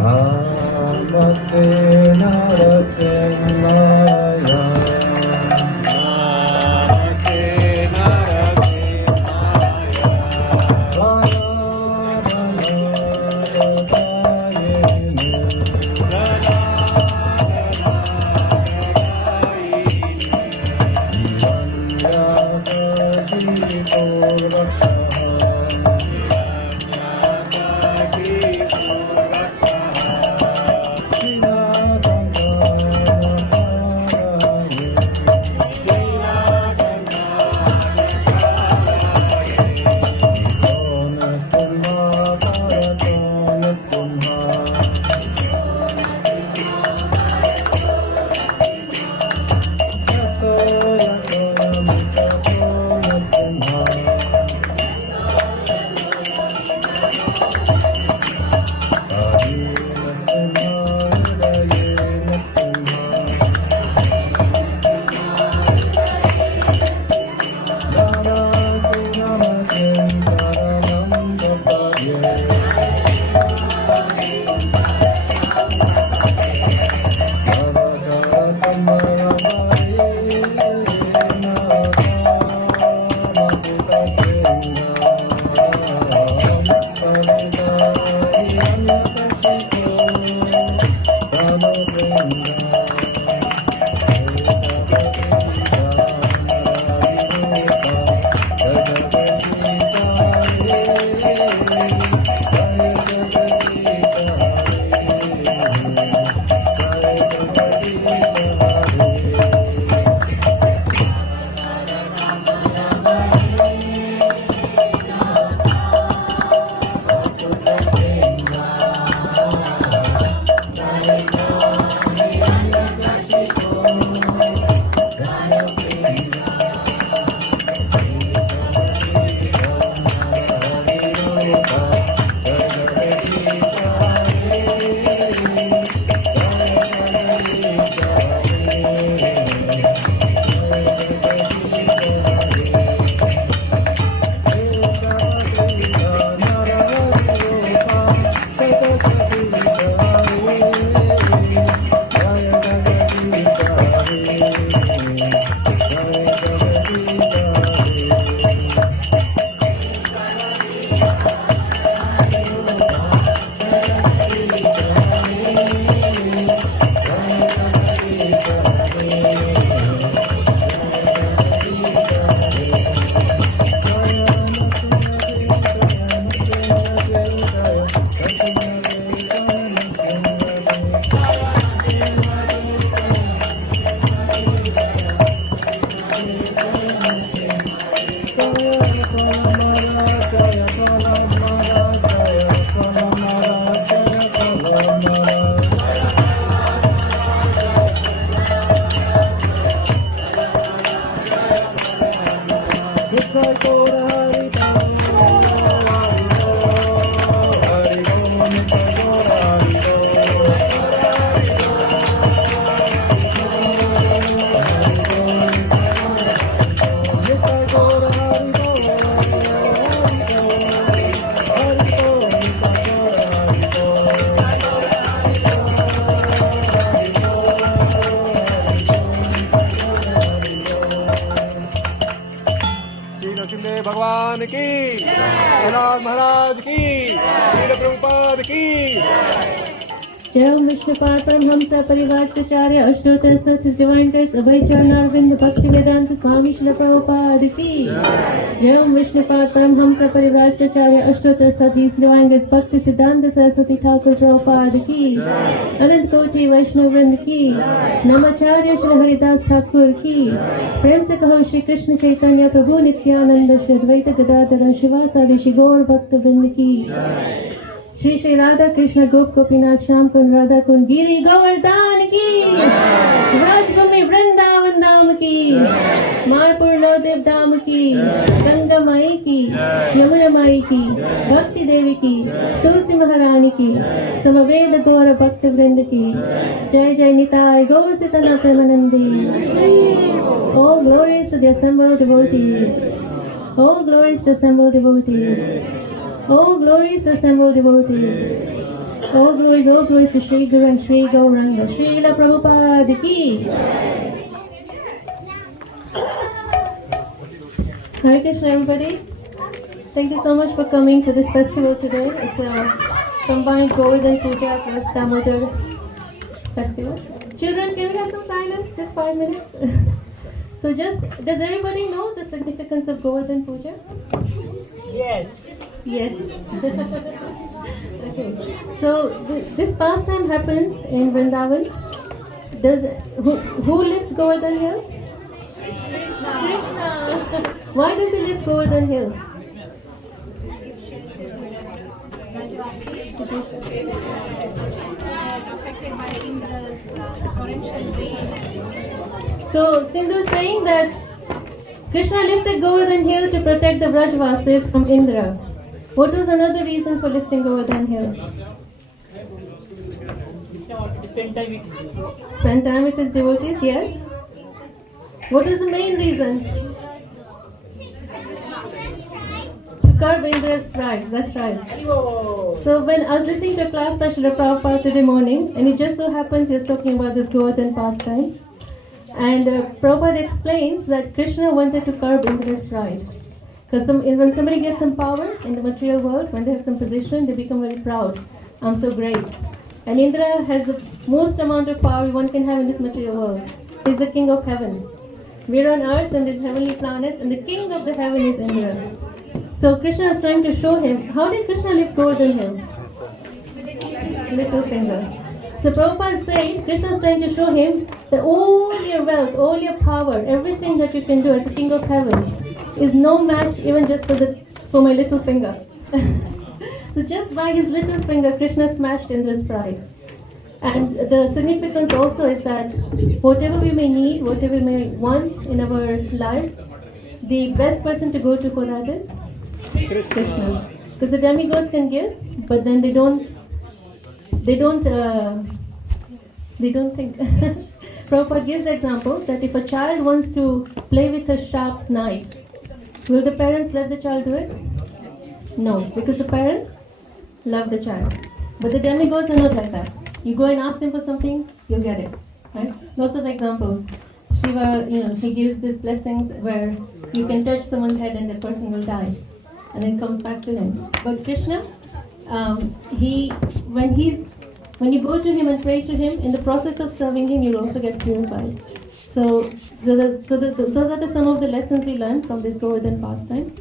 Namaste Narasimhaya. Namaste भगवान की, प्रहलाद महाराज की, श्रील प्रभुपाद की। जय विष्णुपाद परमहंस परिवाराचार्य अष्टोत्तर सत्य डिवाइन टेस्ट अभय चरणारविंद भक्ति वेदांत स्वामी श्रील प्रभुपाद की। जय विष्णुपाद परमहंस परिवाराचार्य अष्टोत्तर सत्य डिवाइन टेस्ट भक्ति सिद्धांत सरस्वती ठाकुर प्रभुपाद की। अनंत कोटि वैष्णव वृंद की। नमाचार्य श्री हरिदास ठाकुर की। प्रेम से कहो श्री कृष्ण चैतन्य प्रभु नित्यानंद श्री द्वैत गदाधर शिवासादि श्री गौर भक्त वृंद की। श्री श्री राधा कृष्ण गोप गोपीनाथ श्याम कुंड राधा कुंड गिरी गोवर्धन की। राजभूमि वृंदावन धाम की। मायपुर लोदेव धाम की। गंगा माई की। यमुना माई की। भक्ति देवी की। तुलसी महारानी की। समवेद गौर भक्त वृंद की। जय जय निताय गौर सितना Premanandi. All glories to the assembled devotees. All glories to assembled devotees. Oh, glories to assembled devotees. All glories to Sri Guru and Sri Gauranga. Srila Prabhupada ki. Hare Krishna, everybody. Thank you so much for coming to this festival today. It's a combined Govardhan Puja plus Damodar festival. Children, can we have some silence? Just 5 minutes. So does everybody know the significance of Govardhan Puja? Yes. Yes. Okay. So this pastime happens in Vrindavan. Who lifts Govardhan Hill? Krishna. Why does he lift Govardhan Hill? So Sindhu is saying that Krishna lifted Govardhan Hill to protect the Vrajvasis from Indra. What was another reason for lifting Govardhan Hill? Krishna wanted to spend time with you. Spend time with his devotees, yes. What was the main reason? To curb Indra's pride, that's right. So when I was listening to a class by Srila Prabhupada today morning, and it just so happens he was talking about this Govardhan pastime, and Prabhupada explains that Krishna wanted to curb Indra's pride. Because when somebody gets some power in the material world, when they have some position, they become very proud. I'm so great. And Indra has the most amount of power one can have in this material world. He's the king of heaven. We're on earth and there's heavenly planets, and the king of the heaven is Indra. So Krishna is trying to show him, how did Krishna lift Govardhan Hill? Little finger. So Prabhupada is saying, Krishna is trying to show him that all your wealth, all your power, everything that you can do as the king of heaven is no match even just for my little finger. So just by his little finger, Krishna smashed Indra's pride. And the significance also is that whatever we may need, whatever we may want in our lives, the best person to go to for that is Krishna. Because the demigods can give, but then they don't think. Prabhupada gives the example that if a child wants to play with a sharp knife, will the parents let the child do it? No, because the parents love the child. But the demigods are not like that. You go and ask them for something, you'll get it. Right? Lots of examples. Shiva, he gives these blessings where you can touch someone's head and the person will die, and then comes back to him. But Krishna, when you go to him and pray to him, in the process of serving him, you'll also get purified. So those are some of the lessons we learned from this Govardhan pastime.